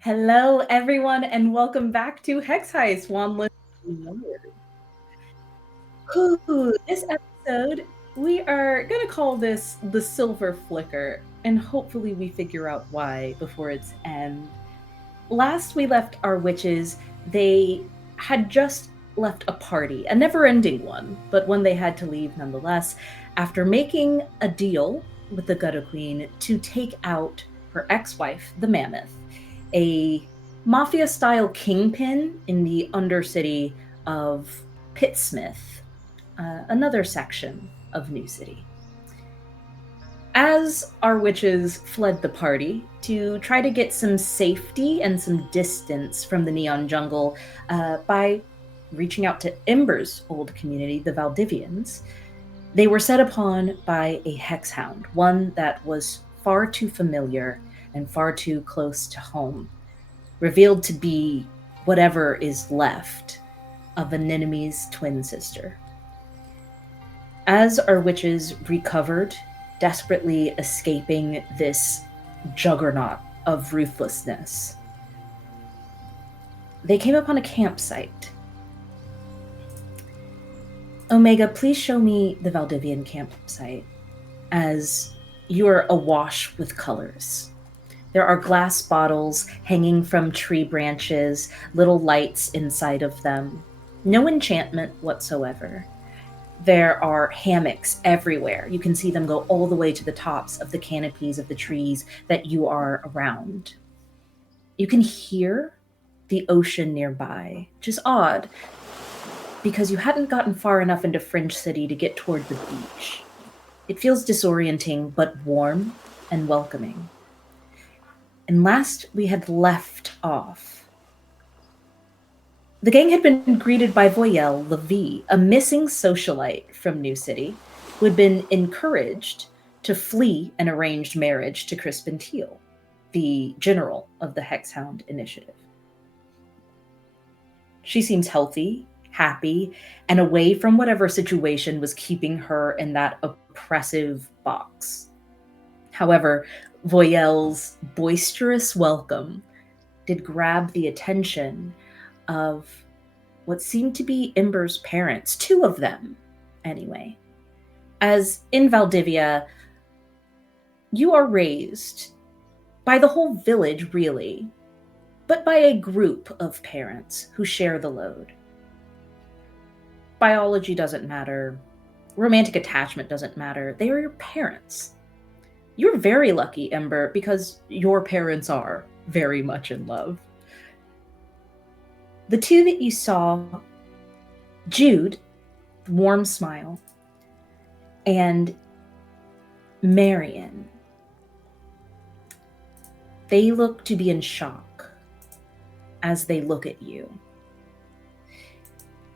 Hello, everyone, and welcome back to Hex Heist Wandless Wired. This episode, we are going to call this the Silver Flicker, and hopefully we figure out why before its end. Last we left our witches, they had just left a party, a never-ending one, but one they had to leave nonetheless, after making a deal with the Gutter Queen to take out her ex-wife, the Mammoth, a mafia-style kingpin in the undercity of Pittsmith, another section of New City. As our witches fled the party to try to get some safety and some distance from the neon jungle by reaching out to Ember's old community, the Valdivians, they were set upon by a hexhound, one that was far too familiar and far too close to home, revealed to be whatever is left of an enemy's twin sister. As our witches recovered, desperately escaping this juggernaut of ruthlessness, they came upon a campsite. Omega, please show me the Valdivian campsite, as you are awash with colors. There are glass bottles hanging from tree branches, little lights inside of them. No enchantment whatsoever. There are hammocks everywhere. You can see them go all the way to the tops of the canopies of the trees that you are around. You can hear the ocean nearby, which is odd because you hadn't gotten far enough into Fringe City to get toward the beach. It feels disorienting, but warm and welcoming. And last we had left off, the gang had been greeted by Voyelle Levy, a missing socialite from New City, who had been encouraged to flee an arranged marriage to Crispin Teal, the general of the Hexhound Initiative. She seems healthy, happy, and away from whatever situation was keeping her in that oppressive box. However, Voyelle's boisterous welcome did grab the attention of what seemed to be Ember's parents, two of them, anyway. As in Valdivia, you are raised by the whole village, really, but by a group of parents who share the load. Biology doesn't matter. Romantic attachment doesn't matter. They are your parents. You're very lucky, Ember, because your parents are very much in love. The two that you saw, Jude, warm smile, and Marion, they look to be in shock as they look at you.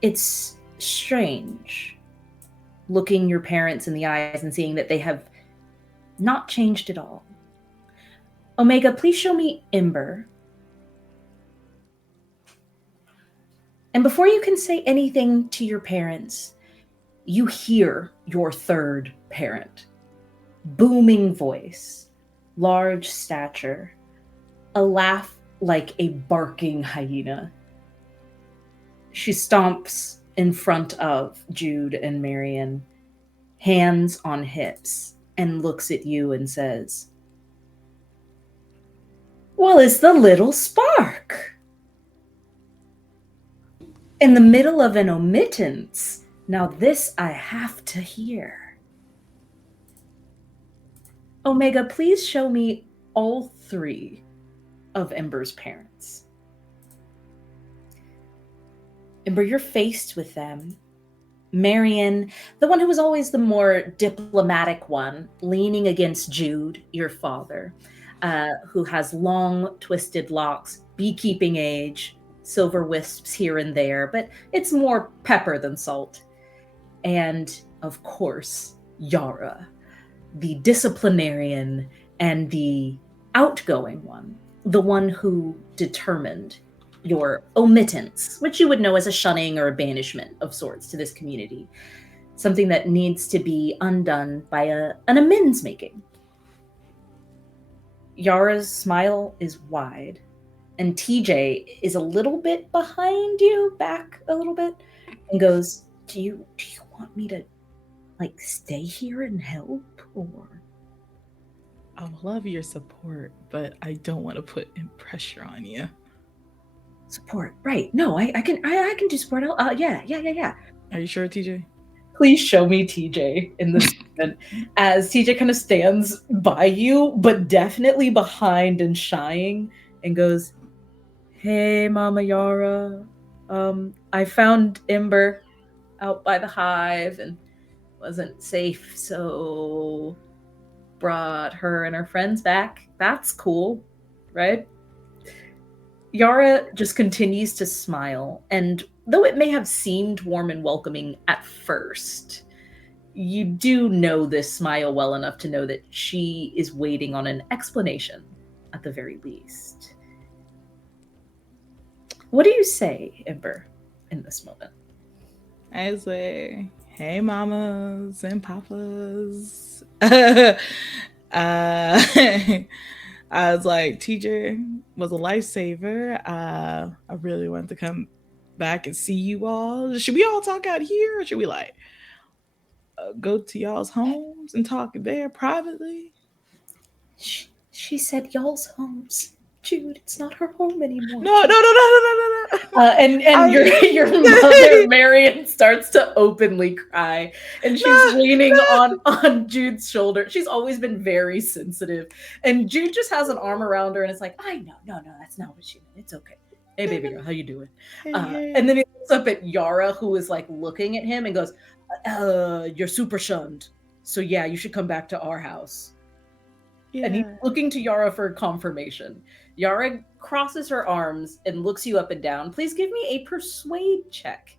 It's strange looking your parents in the eyes and seeing that they have not changed at all. Omega, please show me Ember. And before you can say anything to your parents, you hear your third parent. Booming voice, large stature, a laugh like a barking hyena. She stomps in front of Jude and Marion, hands on hips, and looks at you and says, "Well, it's the little spark. In the middle of an omittance. Now this I have to hear." Omega, please show me all three of Ember's parents. Ember, you're faced with them. Marion, the one who was always the more diplomatic one, leaning against Jude, your father, who has long, twisted locks, beekeeping age, silver wisps here and there, but it's more pepper than salt. And, of course, Yara, the disciplinarian and the outgoing one, the one who determined your omittance, which you would know as a shunning or a banishment of sorts to this community, something that needs to be undone by an amends making. Yara's smile is wide, and TJ is a little bit behind you, back a little bit, and goes, do you want me to, like, stay here and help, or? I would love your support, but I don't want to put in pressure on you. Support, right? No, I can do support. Yeah. Are you sure, TJ? Please show me TJ in this moment, as TJ kind of stands by you, but definitely behind and shying, and goes, "Hey, Mama Yara, I found Ember out by the hive and wasn't safe, so brought her and her friends back. That's cool, right?" Yara just continues to smile, and though it may have seemed warm and welcoming at first, you do know this smile well enough to know that she is waiting on an explanation, at the very least. What do you say, Ember, in this moment? I say, hey, mamas and papas. I was like, TJ was a lifesaver. I really wanted to come back and see you all. Should we all talk out here, or should we like go to y'all's homes and talk there privately? She said y'all's homes. Jude, it's not her home anymore. No. And your mother, Marion, starts to openly cry, and she's leaning on Jude's shoulder. She's always been very sensitive, and Jude just has an arm around her, and it's like, I know, no, that's not what she meant. It's okay. Hey, baby girl, how you doing? And then he looks up at Yara, who is like looking at him, and goes, "You're super shunned, so yeah, you should come back to our house." Yeah. And he's looking to Yara for confirmation. Yara crosses her arms and looks you up and down. Please give me a persuade check.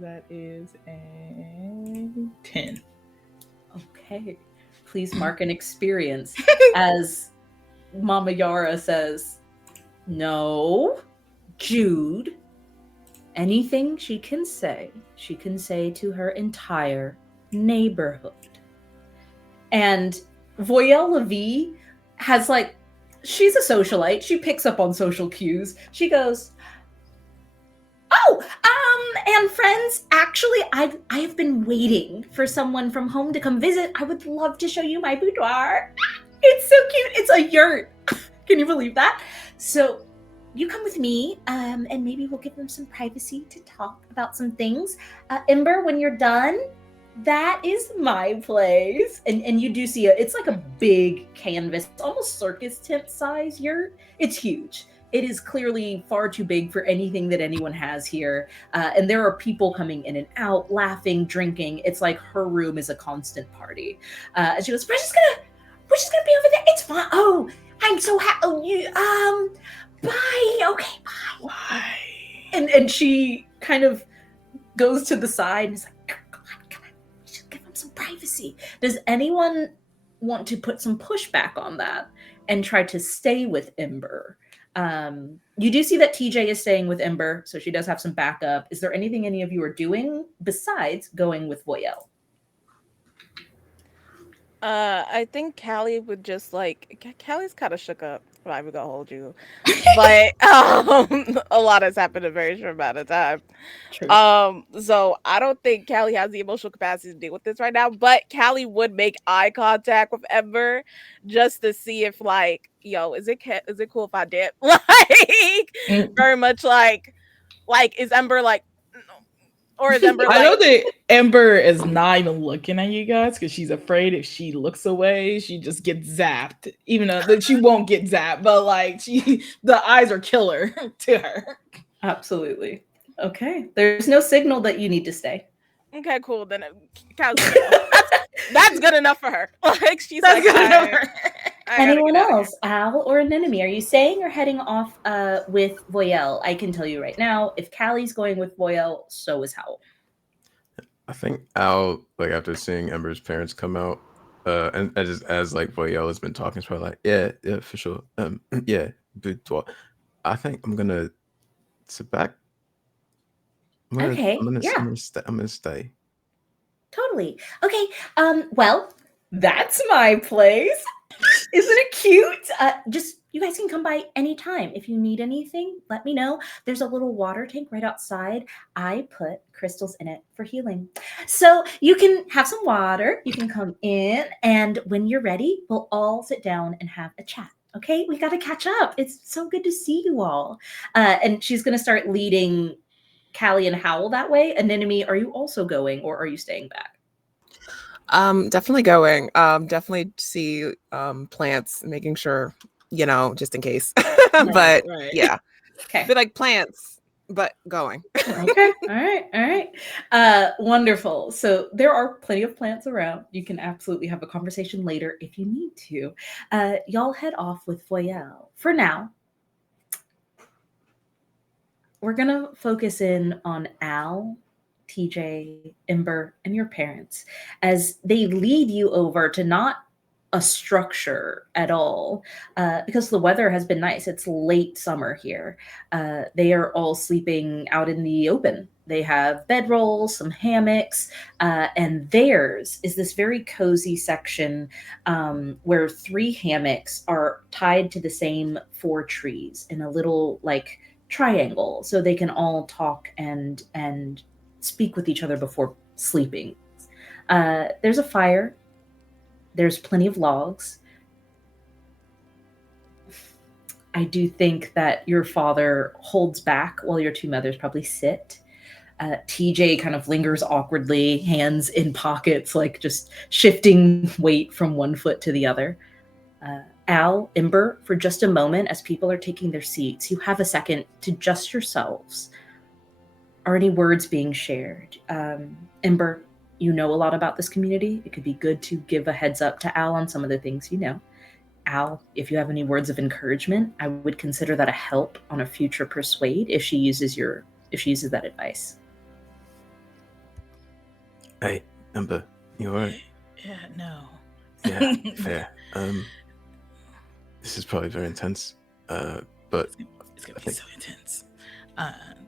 That is a 10. Okay. Please mark an experience. As Mama Yara says, no, Jude, anything she can say to her entire neighborhood. And Voyelle Levy has, like, she's a socialite. She picks up on social cues. She goes, and friends, actually, I have been waiting for someone from home to come visit. I would love to show you my boudoir. It's so cute. It's a yurt. Can you believe that? So you come with me, and maybe we'll give them some privacy to talk about some things. Ember, when you're done, that is my place. And you do see it's like a big canvas, almost circus tent size yurt. It's huge. It is clearly far too big for anything that anyone has here. And there are people coming in and out, laughing, drinking. It's like her room is a constant party. And she goes, we're just gonna be over there. It's fine. Oh, I'm so happy. Oh, bye. Okay, bye. And she kind of goes to the side and is like, come on. We should give them some privacy. Does anyone want to put some pushback on that and try to stay with Ember? You do see that TJ is staying with Ember, so she does have some backup. Is there anything any of you are doing besides going with Voyelle? I think Callie would just Callie's kind of shook up. I'm not even gonna hold you, but a lot has happened in a very short amount of time. True. So I don't think Callie has the emotional capacity to deal with this right now. But Callie would make eye contact with Ember just to see if, like, yo, is it cool if I dip? Very much like, is Ember like? Or is Ember like... I know that Ember is not even looking at you guys because she's afraid if she looks away, she just gets zapped. Even though that she won't get zapped, but like the eyes are killer to her. Absolutely. Okay. There's no signal that you need to stay. Okay, cool. Then that's good enough for her. Like, she's that's like, good enough for her. Anyone else? Al or Anemone? Are you staying or heading off with Voyelle? I can tell you right now, if Callie's going with Voyelle, so is Howl. I think Al, like after seeing Ember's parents come out, and as like Voyelle has been talking, it's probably like, yeah, for sure. Yeah, boudoir. I think I'm gonna sit back. I'm gonna stay. Totally. Okay. Well, that's my place. Isn't it cute? Just you guys can come by anytime. If you need anything, let me know. There's a little water tank right outside. I put crystals in it for healing. So you can have some water. You can come in, and when you're ready, we'll all sit down and have a chat. Okay? We got to catch up. It's so good to see you all. And she's going to start leading Callie and Howl that way. Anemone, are you also going, or are you staying back? Definitely going. Definitely see plants, making sure, just in case. But right. yeah. Okay. They're like plants, but going. Okay. All right. Wonderful. So there are plenty of plants around. You can absolutely have a conversation later if you need to. Y'all head off with Voyelle. For now, we're going to focus in on Al, TJ, Ember, and your parents as they lead you over to not a structure at all because the weather has been nice. It's late summer here. They are all sleeping out in the open. They have bedrolls, some hammocks, and theirs is this very cozy section where 3 hammocks are tied to the same 4 trees in a little like triangle, so they can all talk and speak with each other before sleeping. There's a fire. There's plenty of logs. I do think that your father holds back while your 2 mothers probably sit. TJ kind of lingers awkwardly, hands in pockets, like just shifting weight from one foot to the other. Al, Ember, for just a moment, as people are taking their seats, you have a second to just yourselves. Are any words being shared? Ember, you know a lot about this community. It could be good to give a heads up to Al on some of the things you know. Al, if you have any words of encouragement, I would consider that a help on a future persuade if she uses that advice. Hey, Ember, you alright? Yeah, no. Yeah, fair. This is probably very intense, but it's gonna be so intense,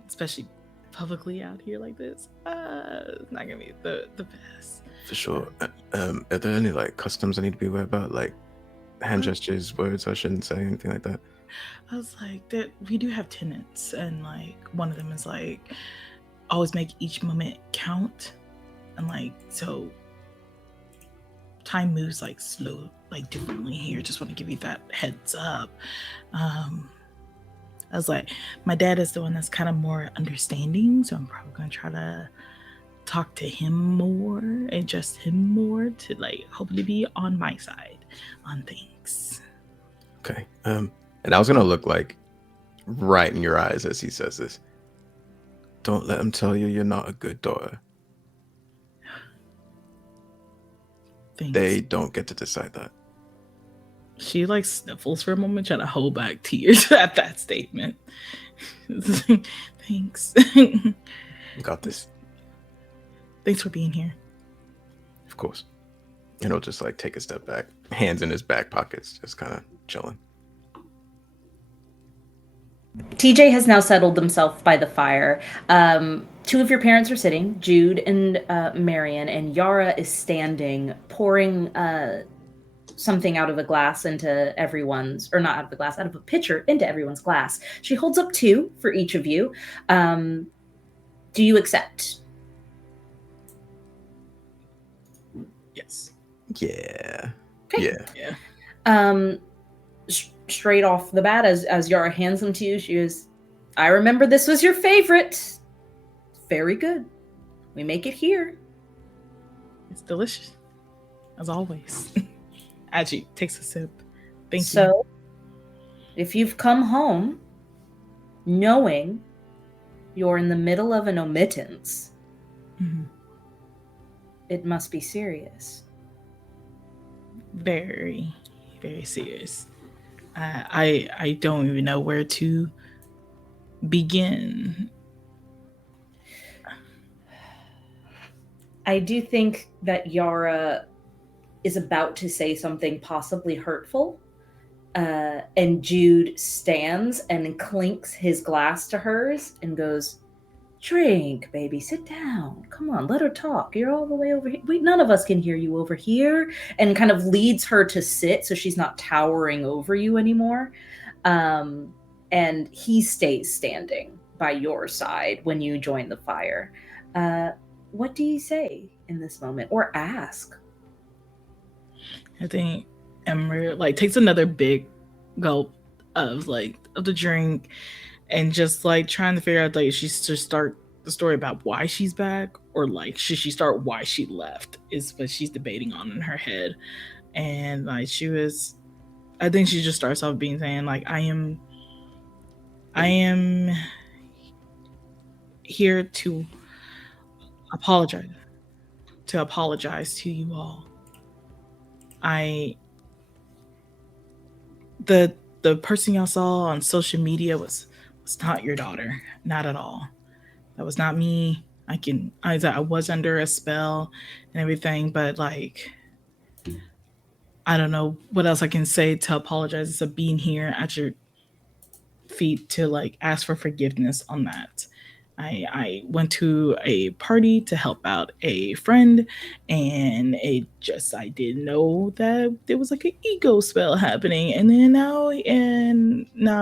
especially publicly out here like this. It's not gonna be the best. For sure. Are there any like customs I need to be aware about, like hand gestures, words I shouldn't say, anything like that? I was like, that we do have tenets, and like one of them is like always make each moment count, and like so time moves like slow, like differently here. Just want to give you that heads up. I was like, my dad is the one that's kind of more understanding, so I'm probably gonna try to talk to him more and just him more to like hopefully be on my side on things. Okay. And I was gonna look like right in your eyes as he says this. Don't let him tell you you're not a good daughter. Thanks. They don't get to decide that. She like sniffles for a moment, trying to hold back tears at that statement. Thanks. Got this. Thanks for being here. Of course. And he'll just like take a step back, hands in his back pockets, just kind of chilling. TJ has now settled himself by the fire. 2 of your parents are sitting, Jude and Marion, and Yara is standing, pouring something out of a glass into everyone's, or not out of a glass, out of a pitcher into everyone's glass. She holds up 2 for each of you. Do you accept? Yes. Yeah. Okay. Yeah. Straight off the bat, as Yara hands them to you, she is, I remember this was your favorite. Very good. We make it here. It's delicious, as always. As she takes a sip. Thank you. So, if you've come home knowing you're in the middle of an omittance, it must be serious. Very, very serious. I don't even know where to begin. I do think that Yara is about to say something possibly hurtful. And Jude stands and clinks his glass to hers and goes, "Drink, baby, sit down. Come on, let her talk. You're all the way over here. None of us can hear you over here." And kind of leads her to sit so she's not towering over you anymore. And he stays standing by your side when you join the fire. What do you say in this moment, or ask? I think Ember like takes another big gulp of the drink and just like trying to figure out like she should start the story about why she's back, or like should she start why she left, is what she's debating on in her head. And like I think she just starts off being saying like I am here to apologize to you all. The person y'all saw on social media was not your daughter, not at all. That was not me. I was under a spell and everything, but like I don't know what else I can say to apologize instead of being here at your feet to like ask for forgiveness on that. I went to a party to help out a friend, and I didn't know that there was like an ego spell happening, and then now I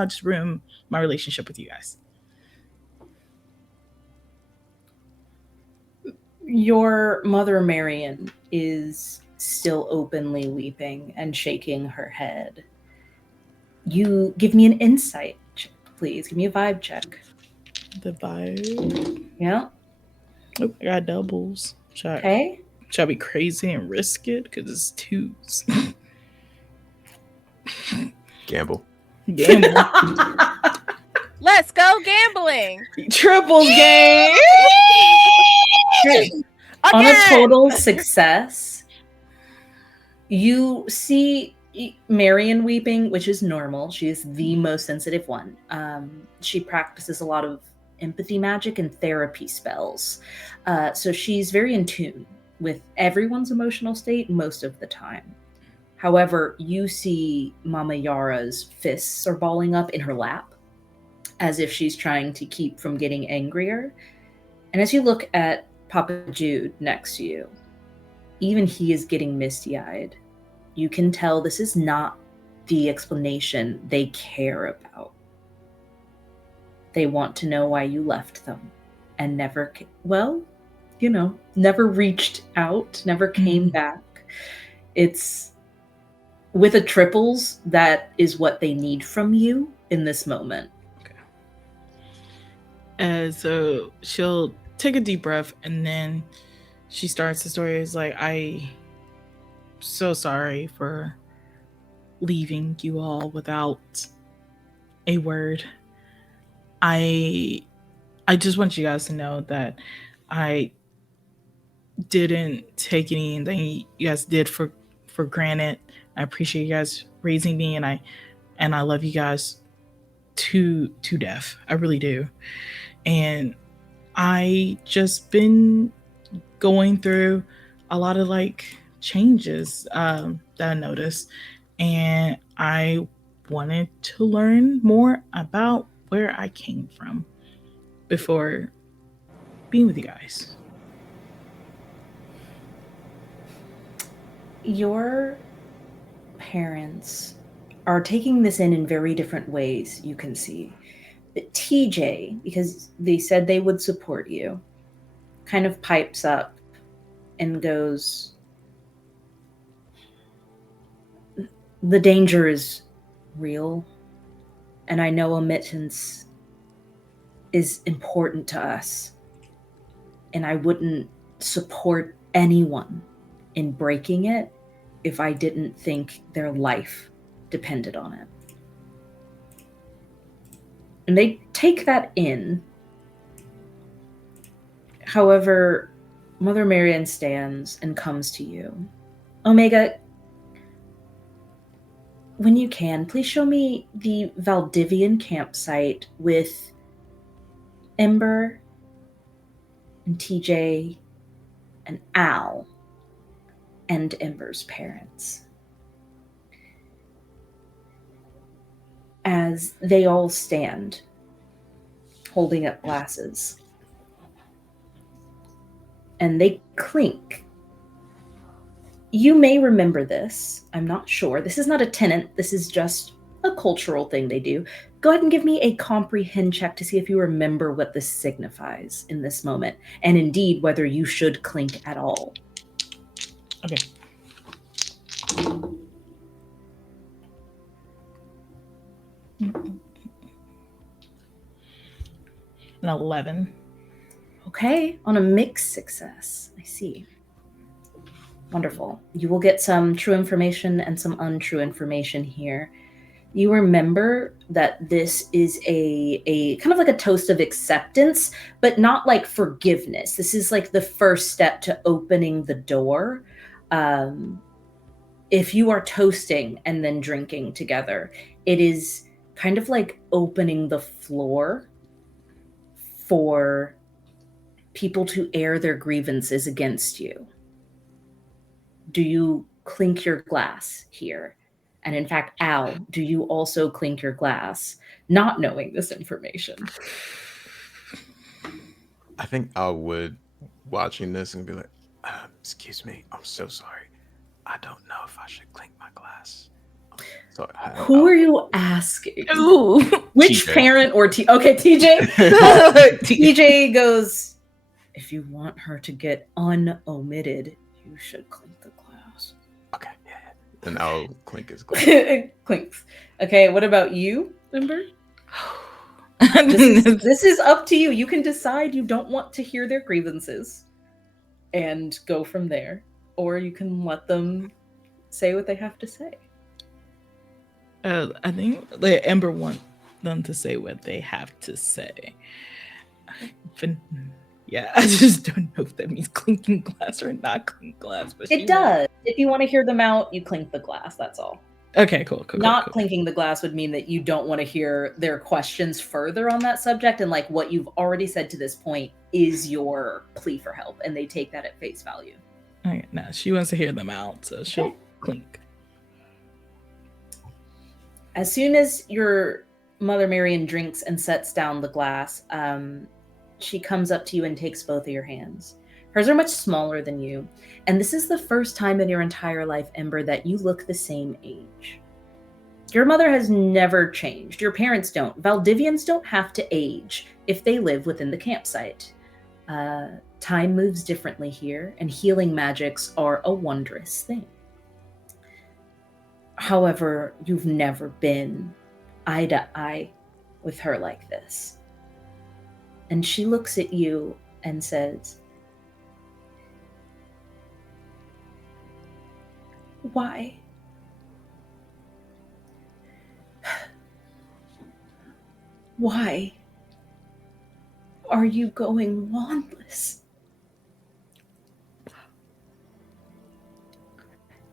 just ruined my relationship with you guys. Your mother, Marion, is still openly weeping and shaking her head. You give me an insight check, please. Give me a vibe check. The vibe. Yeah. Oh, I got doubles. Okay. Should I be crazy and risk it? Because it's twos. Gamble. Let's go gambling. Triples game. On a total success, you see Marion weeping, which is normal. She is the most sensitive one. She practices a lot of empathy magic and therapy spells. So she's very in tune with everyone's emotional state most of the time. However, you see Mama Yara's fists are balling up in her lap as if she's trying to keep from getting angrier. And as you look at Papa Jude next to you, even he is getting misty-eyed. You can tell this is not the explanation they care about. They want to know why you left them and never reached out, never came back. It's with a triples, that is what they need from you in this moment. Okay. And so she'll take a deep breath, and then she starts the story. It's like, I'm so sorry for leaving you all without a word. I just want you guys to know that I didn't take anything you guys did for granted. I appreciate you guys raising me, and I love you guys to death. I really do. And I just been going through a lot of like changes that I noticed, and I wanted to learn more about where I came from before being with you guys. Your parents are taking this in very different ways, you can see. But TJ, because they said they would support you, kind of pipes up and goes, "The danger is real, and I know omittance is important to us, and I wouldn't support anyone in breaking it if I didn't think their life depended on it." And they take that in. However, Mother Marian stands and comes to you. "Omega, when you can, please show me the Valdivian campsite with Ember and TJ and Al and Ember's parents. As they all stand, holding up glasses. And they clink. You may remember this. I'm not sure. This is not a tenant. This is just a cultural thing they do. Go ahead and give me a comprehend check to see if you remember what this signifies in this moment, and indeed whether you should clink at all. Okay. An 11. Okay, on a mixed success. I see. Wonderful. You will get some true information and some untrue information here. You remember that this is a kind of like a toast of acceptance, but not like forgiveness. This is like the first step to opening the door. If you are toasting and then drinking together, it is kind of like opening the floor for people to air their grievances against you. Do you clink your glass here? And in fact, Al, do you also clink your glass, not knowing this information? I think I would, watching this, and be like, excuse me, I'm so sorry. I don't know if I should clink my glass. So Who are you asking? Ooh. Which TJ. parent or Okay, TJ. TJ goes, if you want her to get unomitted, you should clink the glass. Okay, yeah. And I'll clink his glass. Clinks. Okay, what about you, Ember? This is up to you. You can decide you don't want to hear their grievances and go from there, or you can let them say what they have to say. I think Ember want them to say what they have to say. Yeah, I just don't know if that means clinking glass or not clink glass. But It does. If you want to hear them out, you clink the glass. That's all. Okay, cool. Not clinking the glass would mean that you don't want to hear their questions further on that subject, and like what you've already said to this point is your plea for help, and they take that at face value. Okay, no, she wants to hear them out, so she'll clink. As soon as your Mother Marian drinks and sets down the glass, she comes up to you and takes both of your hands. Hers are much smaller than you, and this is the first time in your entire life, Ember, that you look the same age. Your mother has never changed. Your parents don't. Valdivians don't have to age if they live within the campsite. Time moves differently here, and healing magics are a wondrous thing. However, you've never been eye to eye with her like this. And she looks at you and says, "Why? Why are you going wandless?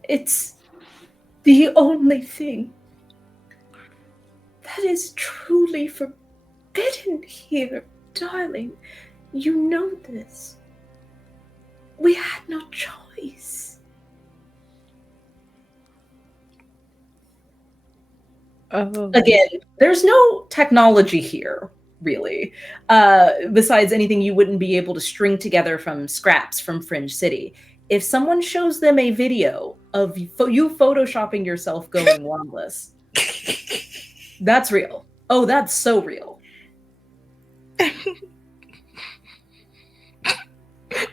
It's the only thing that is truly forbidden here, darling. You know this. We had no choice." Again, there's no technology here, really, besides anything you wouldn't be able to string together from scraps from Fringe City. If someone shows them a video of you photoshopping yourself going wandless, that's real. Oh, that's so real.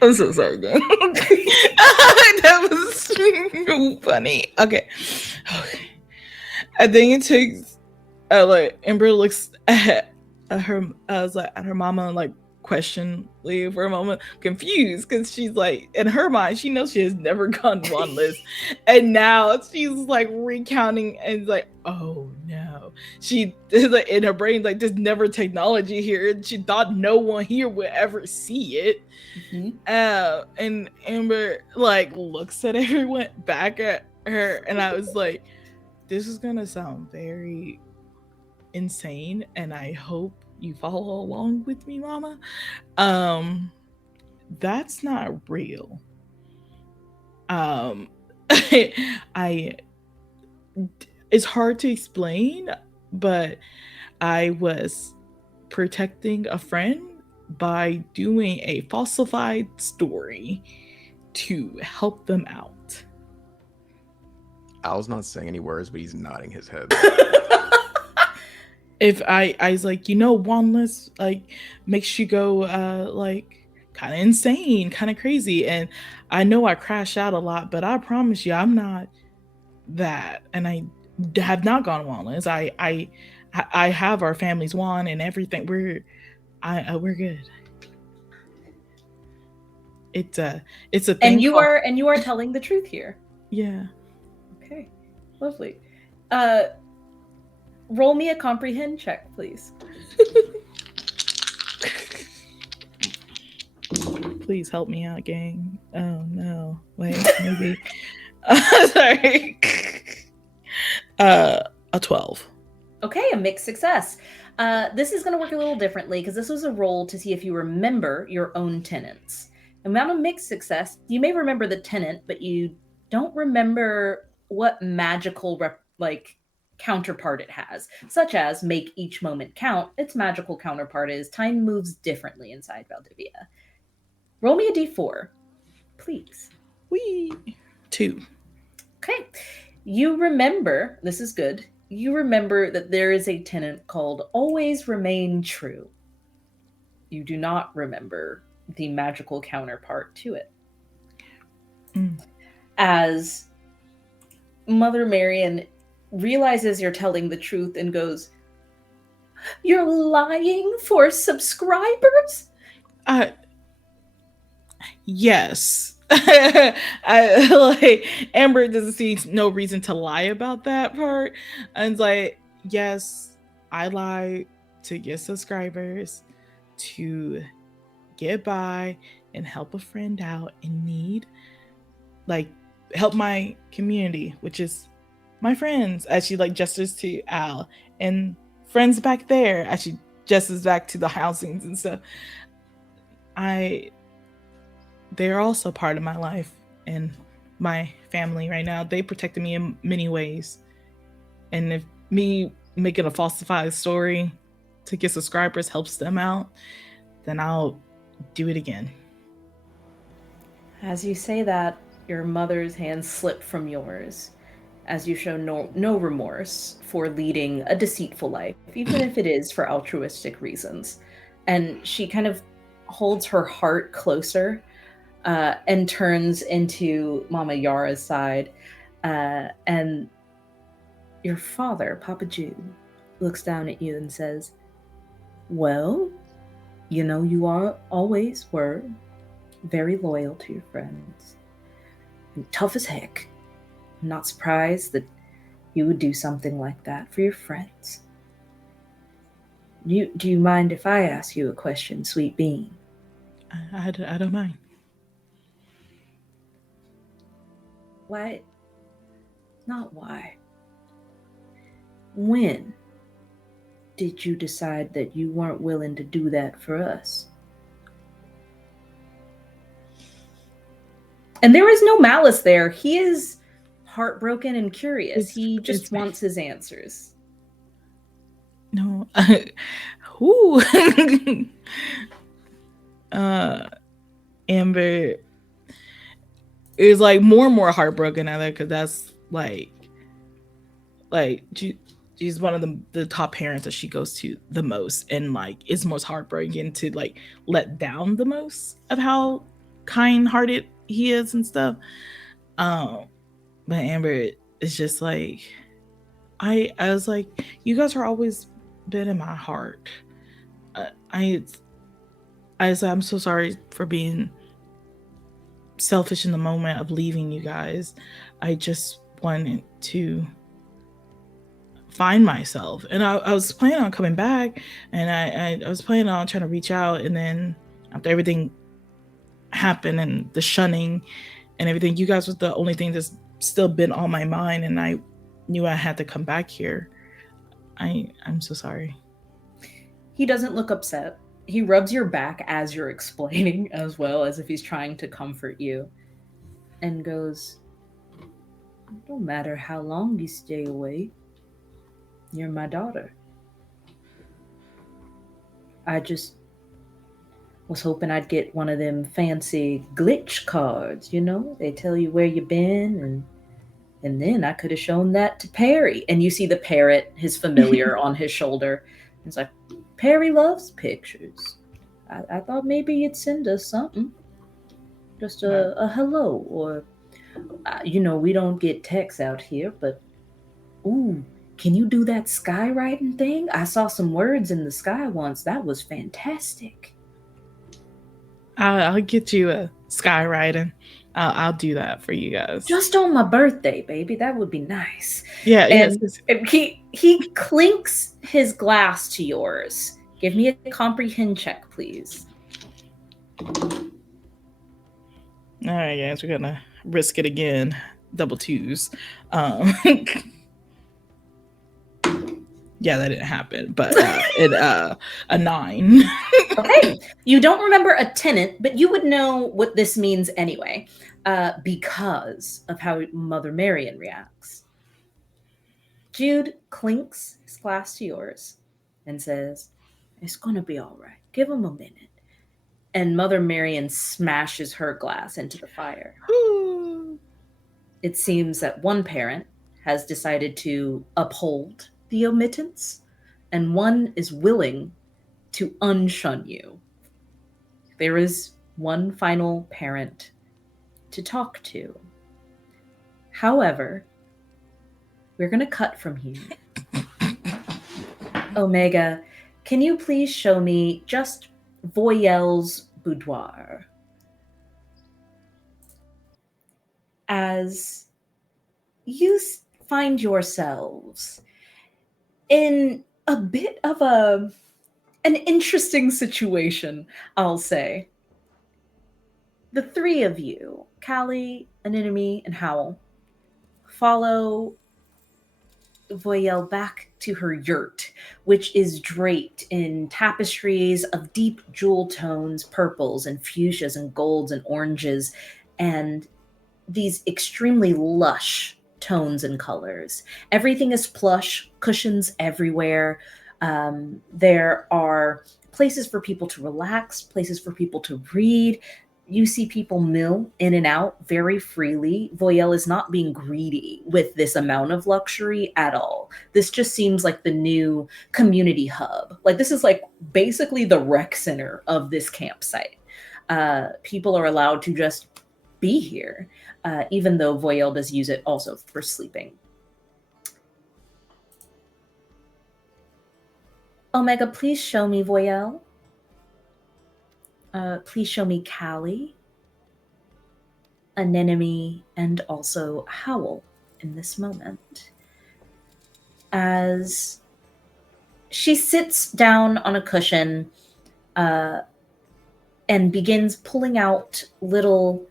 I'm so sorry, Dan. That was so funny. Okay. I think it takes like Ember looks at her at her mama like questioningly for a moment, confused, because she's like, in her mind she knows she has never gone wandless, and now she's like recounting and like, oh no, she like in her brain like there's never technology here, and she thought no one here would ever see it. And Amber like looks at everyone back at her, and I was like, this is gonna sound very insane, and I hope you follow along with me, Mama. That's not real. I it's hard to explain, but I was protecting a friend by doing a falsified story to help them out. Al's not saying any words, but he's nodding his head. If I was like, Wandless like makes you go like kind of insane, kind of crazy, and I know I crash out a lot, but I promise you I'm not that, and I have not gone Wandless. I have our family's wand and everything. We're good. It's a thing. And you are telling the truth here. Yeah. Okay, lovely. Roll me a comprehend check, please. Please help me out, gang. Oh no. Wait, maybe. Sorry. A 12. Okay, a mixed success. This is going to work a little differently because this was a roll to see if you remember your own tenants. And on a mixed success, you may remember the tenant, but you don't remember what magical counterpart it has, such as make each moment count. Its magical counterpart is time moves differently inside Valdivia. Roll me a d4, please. Wee. 2. Okay. You remember, this is good, you remember that there is a tenant called Always Remain True. You do not remember the magical counterpart to it. As Mother Marian realizes you're telling the truth and goes, "You're lying for subscribers?" Yes. Amber doesn't see no reason to lie about that part. And it's like, yes, I lie to get subscribers, to get by and help a friend out in need. Like, help my community, which is my friends, as she gestures to Al, and friends back there, as she gestures back to the housings and stuff. They're also part of my life and my family right now. They protected me in many ways. And if me making a falsified story to get subscribers helps them out, then I'll do it again. As you say that, your mother's hand slipped from yours, as you show no remorse for leading a deceitful life, even if it is for altruistic reasons. And she kind of holds her heart closer and turns into Mama Yara's side. And your father, Papa Jude, looks down at you and says, "Well, you always were very loyal to your friends. And tough as heck. I'm not surprised that you would do something like that for your friends. Do you mind if I ask you a question, Sweet Bean?" I don't mind. Why? Not why. When did you decide that you weren't willing to do that for us? And there is no malice there. He is heartbroken and curious. He just wants his answers. No. Who? Amber is more and more heartbroken at it, because that's she's one of the top parents that she goes to the most, and is most heartbroken to let down the most of how kind-hearted he is and stuff. But Amber is just I was you guys are always been in my heart. I'm so sorry for being selfish in the moment of leaving you guys. I just wanted to find myself, and I was planning on coming back, and I was planning on trying to reach out, and then after everything happened and the shunning and everything, you guys was the only thing that's still been on my mind, and I knew I had to come back here. I'm so sorry. He doesn't look upset. He rubs your back as you're explaining, as well, as if he's trying to comfort you, and goes, "No matter how long you stay away, you're my daughter. I just was hoping I'd get one of them fancy glitch cards, you know? They tell you where you've been, and then I could have shown that to Perry." And you see the parrot, his familiar, on his shoulder. It's like, "Perry loves pictures. I thought maybe you'd send us something. Just a hello, or, you know, we don't get texts out here, but, ooh, can you do that skywriting thing? I saw some words in the sky once. That was fantastic." I'll get you a skywriting. I'll do that for you guys. Just on my birthday, baby. That would be nice. Yeah, And yes. he clinks his glass to yours. Give me a comprehend check, please. All right, guys, we're gonna risk it again. Double twos. Yeah, that didn't happen, but a 9. Okay, you don't remember a tenant, but you would know what this means anyway, because of how Mother Marion reacts. Jude clinks his glass to yours and says, "It's gonna be all right. Give him a minute." And Mother Marion smashes her glass into the fire. It seems that one parent has decided to uphold the omittance, and one is willing to unshun you. There is one final parent to talk to. However, we're going to cut from here. Omega, can you please show me just Voyel's boudoir? As you find yourselves in a bit of an interesting situation, I'll say. The three of you, Callie, Anemone, and Howl, follow Voyelle back to her yurt, which is draped in tapestries of deep jewel tones, purples and fuchsias and golds and oranges, and these extremely lush tones and colors. Everything is plush, cushions everywhere. There are places for people to relax, places for people to read. You see people mill in and out very freely. Voyelle is not being greedy with this amount of luxury at all. This just seems like the new community hub. Like, this is like basically the rec center of this campsite. People are allowed to just be here, even though Voyelle does use it also for sleeping. Omega, please show me Voyelle. Please show me Callie, Anemone, and also Howl in this moment. As she sits down on a cushion and begins pulling out little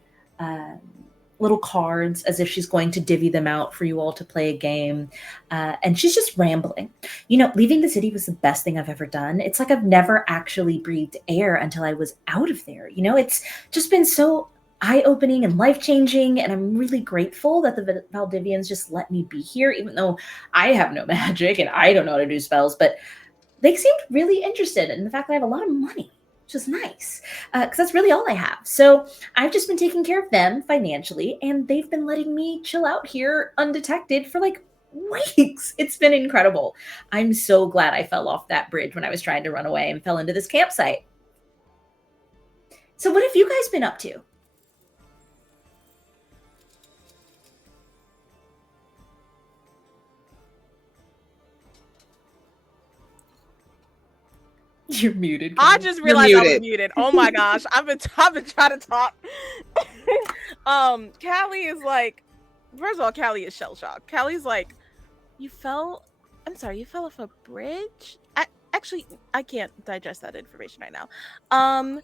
cards as if she's going to divvy them out for you all to play a game. And she's just rambling. You know, leaving the city was the best thing I've ever done. It's like I've never actually breathed air until I was out of there. You know, it's just been so eye-opening and life-changing, and I'm really grateful that the Valdivians just let me be here, even though I have no magic and I don't know how to do spells, but they seemed really interested in the fact that I have a lot of money, which is nice, because that's really all I have. So I've just been taking care of them financially, and they've been letting me chill out here undetected for like weeks. It's been incredible. I'm so glad I fell off that bridge when I was trying to run away and fell into this campsite. So what have you guys been up to? You're muted. I just realized I was muted. Oh my gosh. I've been trying to talk. Callie is like, first of all, Callie is shell shocked. Callie's like, you fell off a bridge? I can't digest that information right now.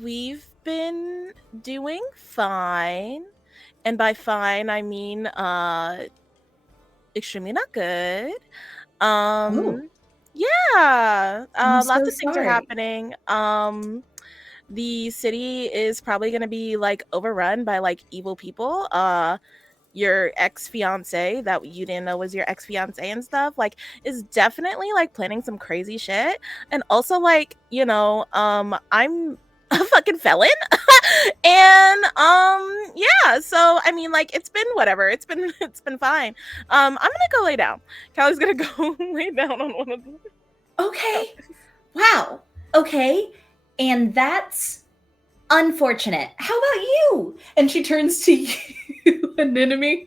We've been doing fine. And by fine, I mean, extremely not good. Oh. Yeah, I'm lots so of things are sorry. happening. The city is probably gonna be like overrun by like evil people. Your ex-fiance that you didn't know was your ex-fiance and stuff, like, is definitely like planning some crazy shit. And also, like, I'm a fucking felon. And yeah, so I mean, like, it's been whatever, it's been fine. I'm gonna go lay down. Callie's gonna go lay down on one of the Okay. Wow. Okay. And that's unfortunate. How about you? And she turns to you, Anemone.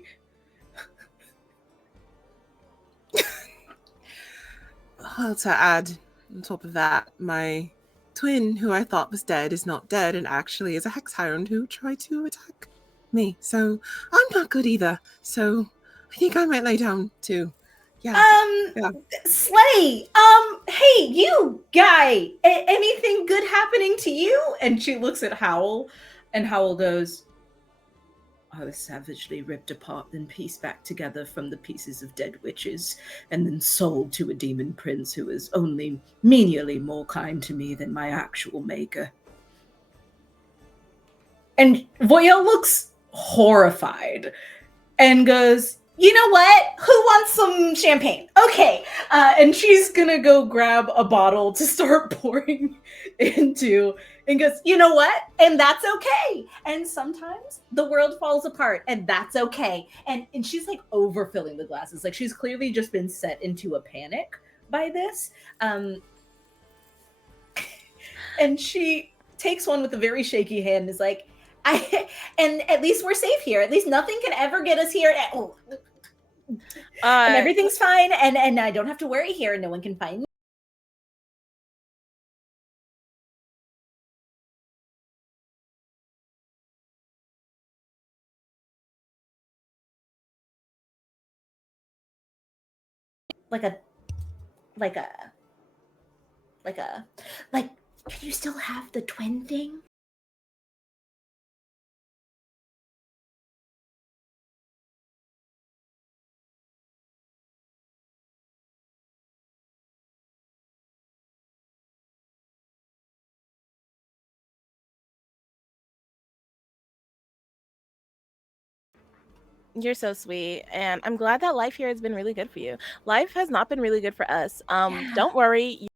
Well, to add on top of that, my twin, who I thought was dead, is not dead and actually is a hex hound who tried to attack me. So I'm not good either. So I think I might lay down too. Yeah. Yeah. Slay. Hey, you guy. Anything good happening to you? And she looks at Howl, and Howl goes, I was savagely ripped apart and pieced back together from the pieces of dead witches, and then sold to a demon prince who is only menially more kind to me than my actual maker. And Voyelle looks horrified and goes, you know what? Who wants some champagne? Okay. And she's gonna go grab a bottle to start pouring into, and goes, you know what? And that's okay. And sometimes the world falls apart, and that's okay. And she's like overfilling the glasses. Like she's clearly just been set into a panic by this. And she takes one with a very shaky hand and is like, and at least we're safe here. At least nothing can ever get us here. And everything's fine, and I don't have to worry here, and no one can find me. Like a, like a, like a, like. Can you still have the twin thing? You're so sweet, and I'm glad that life here has been really good for you. Life has not been really good for us. Yeah. Don't worry.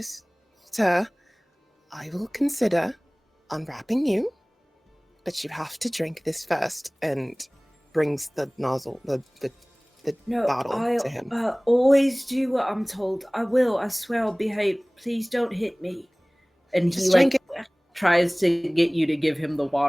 this. Sir, I will consider unwrapping you, but you have to drink this first, and brings the nozzle, the bottle to him. I'll always do what I'm told. I will. I swear I'll behave. Please don't hit me. And Just he drink tries to get you to give him the water.